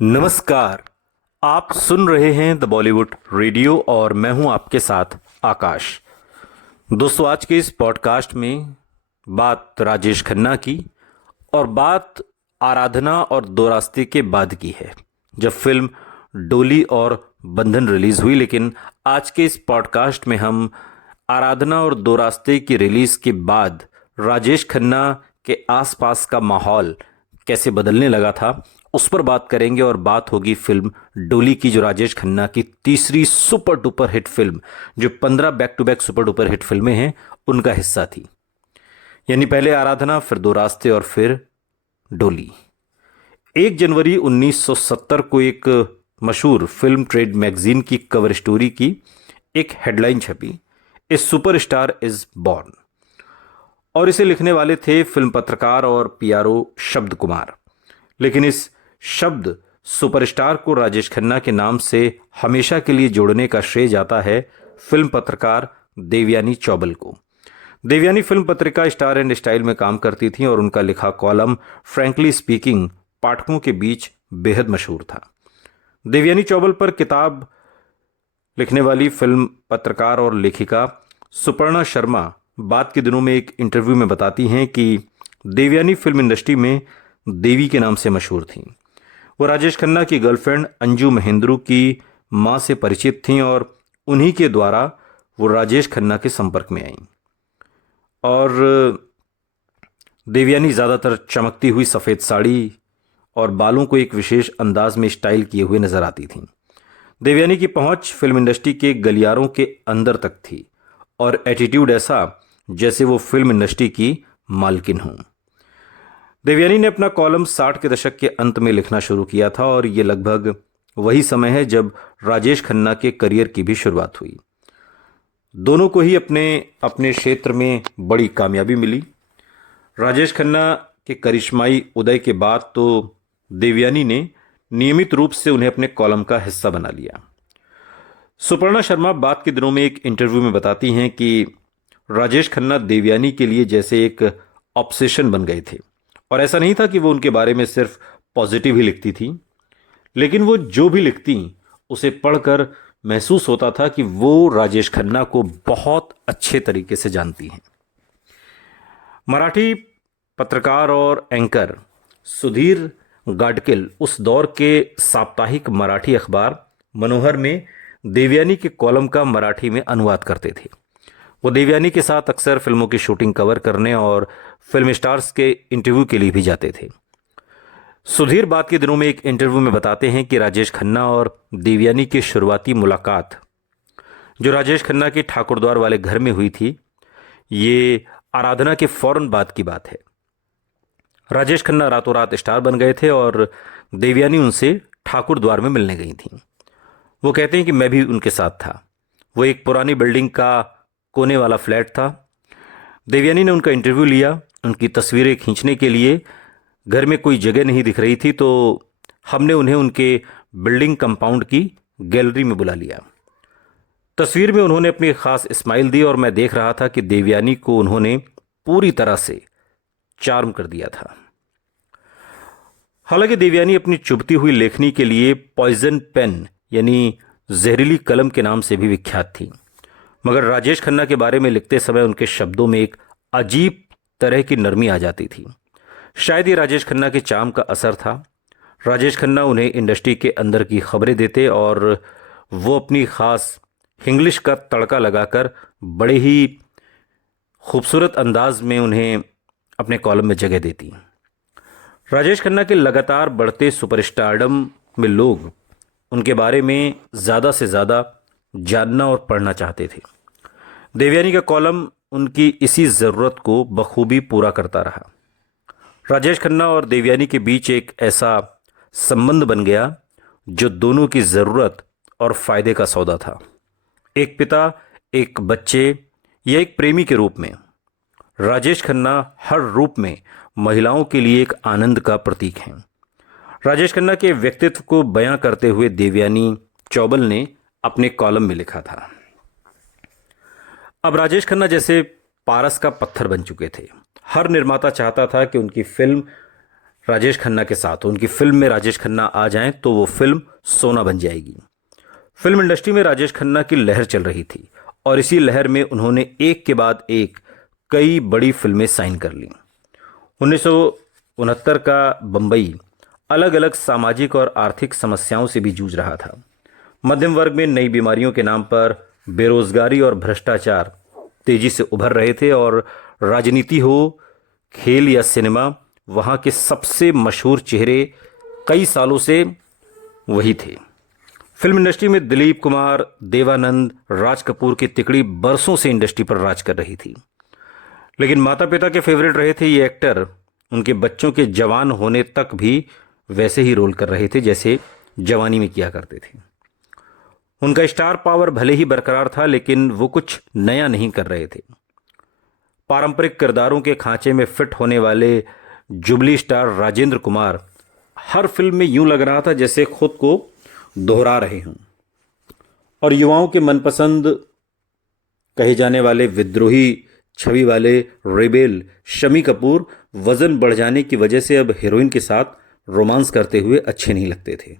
नमस्कार। आप सुन रहे हैं द बॉलीवुड रेडियो और मैं हूं आपके साथ आकाश। दोस्तों, आज के इस पॉडकास्ट में बात राजेश खन्ना की और बात आराधना और दो रास्ते के बाद की है, जब फिल्म डोली और बंधन रिलीज हुई। लेकिन आज के इस पॉडकास्ट में हम आराधना और दो रास्ते की रिलीज के बाद राजेश खन्ना के आसपास का माहौल कैसे बदलने लगा था, उस पर बात करेंगे। और बात होगी फिल्म डोली की, जो राजेश खन्ना की तीसरी सुपर डुपर हिट फिल्म, जो 15 back to back super duper hit फिल्में हैं उनका हिस्सा थी। यानी पहले आराधना, फिर दो रास्ते और फिर डोली। 1 जनवरी 1970 को एक मशहूर फिल्म ट्रेड मैगजीन की कवर स्टोरी की एक हेडलाइन छपी, ए सुपरस्टार इज बॉर्न। और इसे लिखने वाले थे फिल्म पत्रकार और पीआरओ शब्द कुमार। लेकिन इस शब्द सुपरस्टार को राजेश खन्ना के नाम से हमेशा के लिए जोड़ने का श्रेय जाता है फिल्म पत्रकार देवयानी चौबल को। देवयानी फिल्म पत्रिका स्टार एंड स्टाइल में काम करती थी और उनका लिखा कॉलम फ्रैंकली स्पीकिंग पाठकों के बीच बेहद मशहूर था। देवयानी चौबल पर किताब लिखने वाली फिल्म पत्रकार और लेखिका सुपर्णा शर्मा बाद के दिनों में एक इंटरव्यू में बताती हैं कि देवयानी फिल्म इंडस्ट्री में देवी के नाम से मशहूर थीं। वो राजेश खन्ना की गर्लफ्रेंड अंजू महेंद्रू की मां से परिचित थीं और उन्हीं के द्वारा वो राजेश खन्ना के संपर्क में आईं। और देवयानी ज़्यादातर चमकती हुई सफ़ेद साड़ी और बालों को एक विशेष अंदाज में स्टाइल किए हुए नजर आती थीं। देवयानी की पहुंच फिल्म इंडस्ट्री के गलियारों के अंदर तक थी और एटीट्यूड ऐसा जैसे वो फिल्म इंडस्ट्री की मालकिन हों। देवयानी ने अपना कॉलम 60 के दशक के अंत में लिखना शुरू किया था और ये लगभग वही समय है जब राजेश खन्ना के करियर की भी शुरुआत हुई। दोनों को ही अपने अपने क्षेत्र में बड़ी कामयाबी मिली। राजेश खन्ना के करिश्माई उदय के बाद तो देवयानी ने नियमित रूप से उन्हें अपने कॉलम का हिस्सा बना लिया। सुपर्णा शर्मा बाद के दिनों में एक इंटरव्यू में बताती हैं कि राजेश खन्ना देवयानी के लिए जैसे एक ऑब्सेशन बन गए थे। और ऐसा नहीं था कि वो उनके बारे में सिर्फ पॉजिटिव ही लिखती थी, लेकिन वो जो भी लिखती उसे पढ़कर महसूस होता था कि वो राजेश खन्ना को बहुत अच्छे तरीके से जानती हैं। मराठी पत्रकार और एंकर सुधीर गाडकिल उस दौर के साप्ताहिक मराठी अखबार मनोहर में देवयानी के कॉलम का मराठी में अनुवाद करते थे। वो देवयानी के साथ अक्सर फिल्मों की शूटिंग कवर करने और फिल्म स्टार्स के इंटरव्यू के लिए भी जाते थे। सुधीर बाद के दिनों में एक इंटरव्यू में बताते हैं कि राजेश खन्ना और देवयानी की शुरुआती मुलाकात, जो राजेश खन्ना के ठाकुरद्वार वाले घर में हुई थी, ये आराधना के फौरन बाद की बात है। राजेश खन्ना रातों रात स्टार बन गए थे और देवयानी उनसे ठाकुरद्वार में मिलने गई थी। वो कहते हैं कि मैं भी उनके साथ था। वो एक पुरानी बिल्डिंग का कोने वाला फ्लैट था। देवयानी ने उनका इंटरव्यू लिया। उनकी तस्वीरें खींचने के लिए घर में कोई जगह नहीं दिख रही थी, तो हमने उन्हें उनके बिल्डिंग कंपाउंड की गैलरी में बुला लिया। तस्वीर में उन्होंने अपनी खास स्माइल दी और मैं देख रहा था कि देवयानी को उन्होंने पूरी तरह से चार्म कर दिया था। हालांकि देवयानी अपनी चुभती हुई लेखनी के लिए पॉइजन पेन यानी जहरीली कलम के नाम से भी विख्यात थी, मगर राजेश खन्ना के बारे में लिखते समय उनके शब्दों में एक अजीब तरह की नरमी आ जाती थी। शायद ये राजेश खन्ना के चार्म का असर था। राजेश खन्ना उन्हें इंडस्ट्री के अंदर की खबरें देते और वो अपनी खास इंग्लिश का तड़का लगाकर बड़े ही खूबसूरत अंदाज में उन्हें अपने कॉलम में जगह देती। राजेश खन्ना के लगातार बढ़ते सुपरस्टारडम में लोग उनके बारे में ज़्यादा से ज़्यादा जानना और पढ़ना चाहते थे। देवयानी का कॉलम उनकी इसी ज़रूरत को बखूबी पूरा करता रहा। राजेश खन्ना और देवयानी के बीच एक ऐसा संबंध बन गया जो दोनों की ज़रूरत और फ़ायदे का सौदा था। एक पिता, एक बच्चे या एक प्रेमी के रूप में राजेश खन्ना हर रूप में महिलाओं के लिए एक आनंद का प्रतीक हैं। राजेश खन्ना के व्यक्तित्व को बयां करते हुए देवयानी चौबल ने अपने कॉलम में लिखा था, अब राजेश खन्ना जैसे पारस का पत्थर बन चुके थे। हर निर्माता चाहता था कि उनकी फिल्म राजेश खन्ना के साथ, उनकी फिल्म में राजेश खन्ना आ जाएं तो वो फिल्म सोना बन जाएगी। फिल्म इंडस्ट्री में राजेश खन्ना की लहर चल रही थी और इसी लहर में उन्होंने एक के बाद एक कई बड़ी फिल्में साइन कर लीं। 1969 का बम्बई अलग अलग सामाजिक और आर्थिक समस्याओं से भी जूझ रहा था। मध्यम वर्ग में नई बीमारियों के नाम पर बेरोजगारी और भ्रष्टाचार तेजी से उभर रहे थे और राजनीति हो, खेल या सिनेमा, वहां के सबसे मशहूर चेहरे कई सालों से वही थे। फिल्म इंडस्ट्री में दिलीप कुमार, देवानंद, राज कपूर की तिकड़ी बरसों से इंडस्ट्री पर राज कर रही थी। लेकिन माता पिता के फेवरेट रहे थे ये एक्टर। उनके बच्चों के जवान होने तक भी वैसे ही रोल कर रहे थे जैसे जवानी में किया करते थे। उनका स्टार पावर भले ही बरकरार था, लेकिन वो कुछ नया नहीं कर रहे थे। पारंपरिक किरदारों के खांचे में फिट होने वाले जुबली स्टार राजेंद्र कुमार हर फिल्म में यूं लग रहा था जैसे खुद को दोहरा रहे हों। और युवाओं के मनपसंद कहे जाने वाले विद्रोही छवि वाले रेबेल शम्मी कपूर वजन बढ़ जाने की वजह से अब हीरोइन के साथ रोमांस करते हुए अच्छे नहीं लगते थे।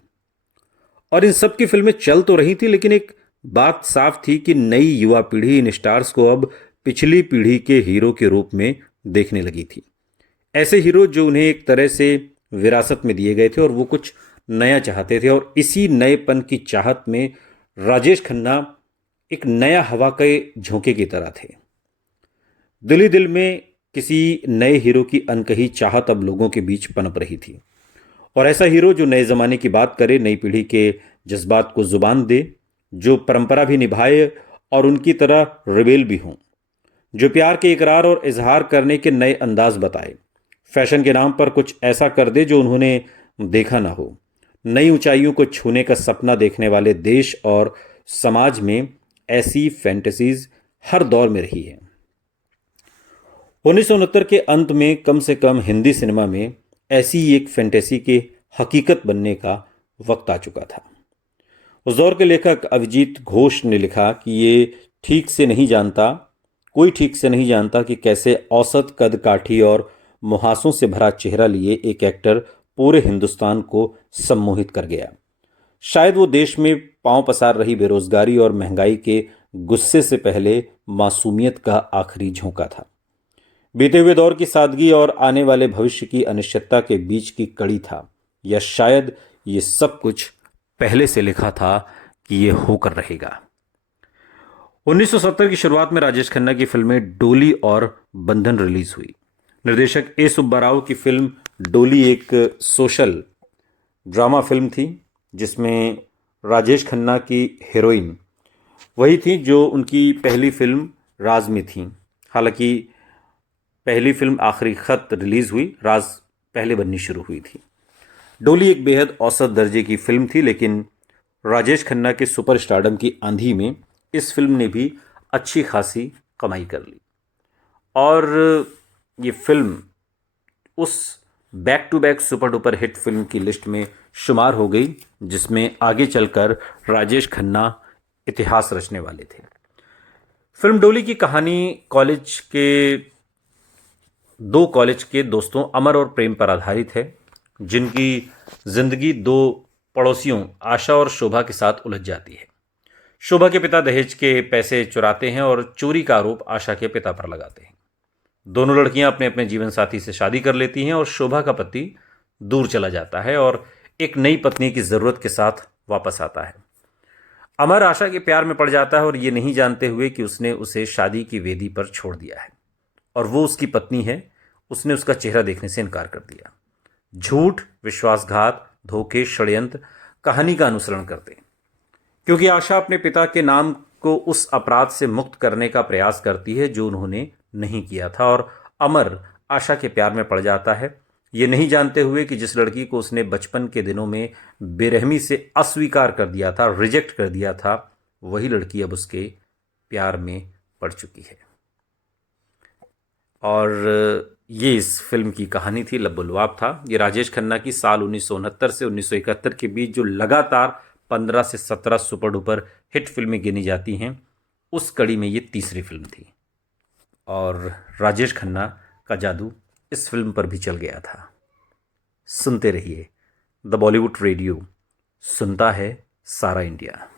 और इन सब की फिल्में चल तो रही थी, लेकिन एक बात साफ थी कि नई युवा पीढ़ी इन स्टार्स को अब पिछली पीढ़ी के हीरो के रूप में देखने लगी थी। ऐसे हीरो जो उन्हें एक तरह से विरासत में दिए गए थे और वो कुछ नया चाहते थे। और इसी नएपन की चाहत में राजेश खन्ना एक नया हवा के झोंके की तरह थे। दिल ही दिल में किसी नए हीरो की अनकही चाहत अब लोगों के बीच पनप रही थी। और ऐसा हीरो जो नए जमाने की बात करे, नई पीढ़ी के जज्बात को जुबान दे, जो परंपरा भी निभाए और उनकी तरह रिबेल भी हों, जो प्यार के इकरार और इजहार करने के नए अंदाज बताए, फैशन के नाम पर कुछ ऐसा कर दे जो उन्होंने देखा ना हो। नई ऊंचाइयों को छूने का सपना देखने वाले देश और समाज में ऐसी फैंटेसीज हर दौर में रही है। 1969 के अंत में कम से कम हिंदी सिनेमा में ऐसी एक फैंटेसी के हकीकत बनने का वक्त आ चुका था। उस दौर के लेखक अभिजीत घोष ने लिखा कि ये कोई ठीक से नहीं जानता कि कैसे औसत कद काठी और मुहासों से भरा चेहरा लिए एक एक्टर पूरे हिंदुस्तान को सम्मोहित कर गया। शायद वो देश में पांव पसार रही बेरोजगारी और महंगाई के गुस्से से पहले मासूमियत का आखिरी झोंका था। बीते हुए दौर की सादगी और आने वाले भविष्य की अनिश्चितता के बीच की कड़ी था, या शायद ये सब कुछ पहले से लिखा था कि ये होकर रहेगा। 1970 की शुरुआत में राजेश खन्ना की फिल्में डोली और बंधन रिलीज हुई। निर्देशक ए सुब्बा राव की फिल्म डोली एक सोशल ड्रामा फिल्म थी जिसमें राजेश खन्ना की हीरोइन वही थी जो उनकी पहली फिल्म राज में थी। हालांकि पहली फिल्म आखिरी खत रिलीज हुई, राज पहले बननी शुरू हुई थी। डोली एक बेहद औसत दर्जे की फिल्म थी, लेकिन राजेश खन्ना के सुपर स्टारडम की आंधी में इस फिल्म ने भी अच्छी खासी कमाई कर ली और ये फिल्म उस back to back super duper hit film की लिस्ट में शुमार हो गई जिसमें आगे चलकर राजेश खन्ना इतिहास रचने वाले थे। फिल्म डोली की कहानी दो कॉलेज के दोस्तों अमर और प्रेम पर आधारित है, जिनकी जिंदगी दो पड़ोसियों आशा और शोभा के साथ उलझ जाती है। शोभा के पिता दहेज के पैसे चुराते हैं और चोरी का आरोप आशा के पिता पर लगाते हैं। दोनों लड़कियां अपने अपने जीवन साथी से शादी कर लेती हैं और शोभा का पति दूर चला जाता है और एक नई पत्नी की जरूरत के साथ वापस आता है। अमर आशा के प्यार में पड़ जाता है और ये नहीं जानते हुए कि उसने उसे शादी की वेदी पर छोड़ दिया है और वो उसकी पत्नी है, उसने उसका चेहरा देखने से इनकार कर दिया। झूठ, विश्वासघात, धोखे, षड्यंत्र कहानी का अनुसरण करते हैं, क्योंकि आशा अपने पिता के नाम को उस अपराध से मुक्त करने का प्रयास करती है जो उन्होंने नहीं किया था। और अमर आशा के प्यार में पड़ जाता है, ये नहीं जानते हुए कि जिस लड़की को उसने बचपन के दिनों में बेरहमी से अस्वीकार कर दिया था, रिजेक्ट कर दिया था, वही लड़की अब उसके प्यार में पड़ चुकी है। और ये इस फिल्म की कहानी थी, लबोलुआब था। ये राजेश खन्ना की साल 1969 से 1971 के बीच जो लगातार 15 से 17 सुपर डुपर हिट फिल्में गिनी जाती हैं, उस कड़ी में ये तीसरी फिल्म थी और राजेश खन्ना का जादू इस फिल्म पर भी चल गया था। सुनते रहिए द बॉलीवुड रेडियो, सुनता है सारा इंडिया।